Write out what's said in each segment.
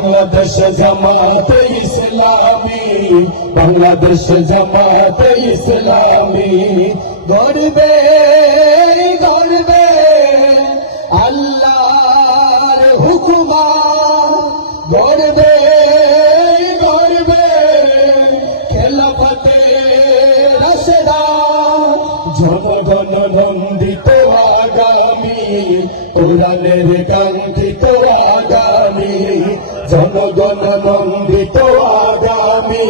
বাংলাদেশ জামাতে ইসলামী, বাংলাদেশ জামাতে ইসলামী গর্বে গর্বে আল্লাহর হুকুমা, গর্বে গর্বে খেলাফতে রাশেদা, জনগণ নন্দিত আগামী, কোরআনের কাঙ্ক্ষিত আগামী, জনগণ নন্দিত আগামী,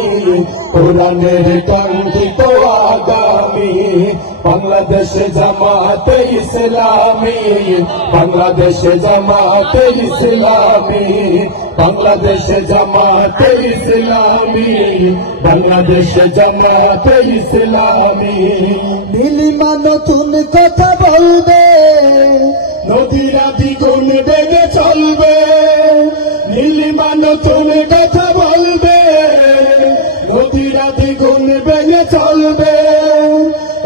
কোরআনের কাঙ্ক্ষিত আগামী। বাংলাদেশ জামাতে ইসলামী, বাংলাদেশ জামাতে ইসলামী, বাংলাদেশ জামাতে ইসলামী, বাংলাদেশ জামাতে ইসলামী। নীলিমা নতুন কথা বলবে, নদীরা দ্বিগুণ বেগে চলবে, নীলিমা নতুন কথা বলবে, নদীরা দ্বিগুণ বেগে চলবে,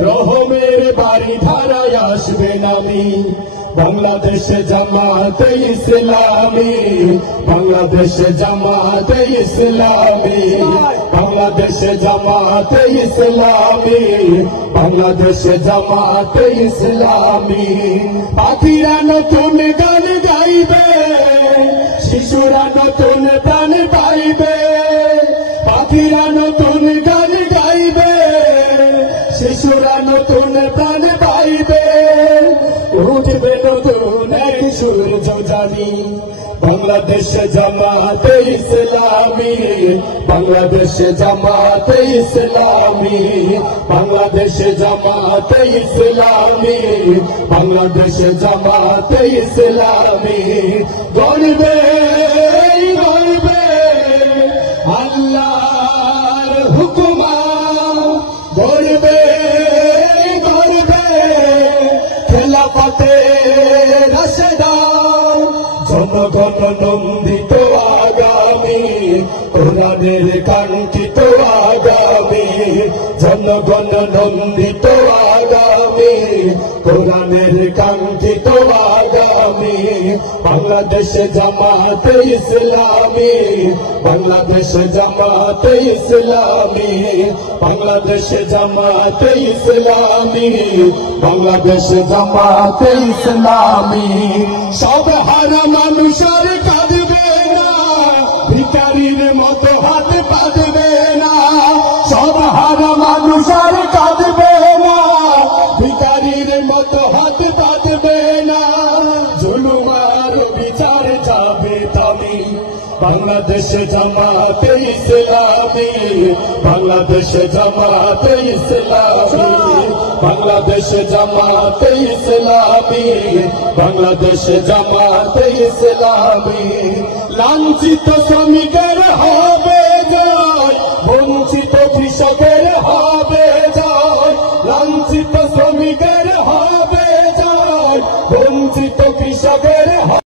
রহমের বাড়ি ধারায় আসবে নামি। বাংলাদেশ জামাতে ইসলামী, বাংলাদেশ জামাতে ইসলামী, বাংলাদেশ জামাতে ইসলামী, বাংলাদেশ জামাতে ইসলামী। পাখিরা নতুন গান গাইবে, শিশুরা নতুন প্রাণ পাইবে, পাখিরা নতুন গান গাইবে, শিশুরা নতুন প্রাণ পাইবে, উঠবে নতুন এক সূর্য জানি। বাংলাদেশ জামাতে ইসলামী, বাংলাদেশ জামাতে ইসলামী, বাংলাদেশ জামাতে ইসলামী, বাংলাদেশ জামাতে ইসলামী গর্বে গর্বে আল্লাহর হুকুমা, গর্বে গর্বে খেলাফতে রাশেদা, জনগণ নন্দিত আগামী, কোরআনের কাঙ্ক্ষিত আগামী, জনগণ নন্দিত আগামী, কোরআনের কাঙ্ক্ষিত আগামী। বাংলাদেশ জামাতে ইসলামী, বাংলাদেশ জামাতে ইসলামী, বাংলাদেশ জামাতে ইসলামী, বাংলাদেশ জামাতে ইসলামী। সব হারা মানুষের কাঁদবে না, ভিখারির মতো হাত পাতবে না, সব হারা মানুষের কাঁদবে না, ভিখারির মতো হাত পাতবে না, জুলুম আর বিচার যাবে থামি। বাংলাদেশ জামাতে ইসলামী, বাংলাদেশ জামাতে ইসলামী, বাংলাদেশ জামাতে ইসলামী, বাংলাদেশ জামাতে ইসলামী। লাঞ্ছিত শ্রমিকের হয়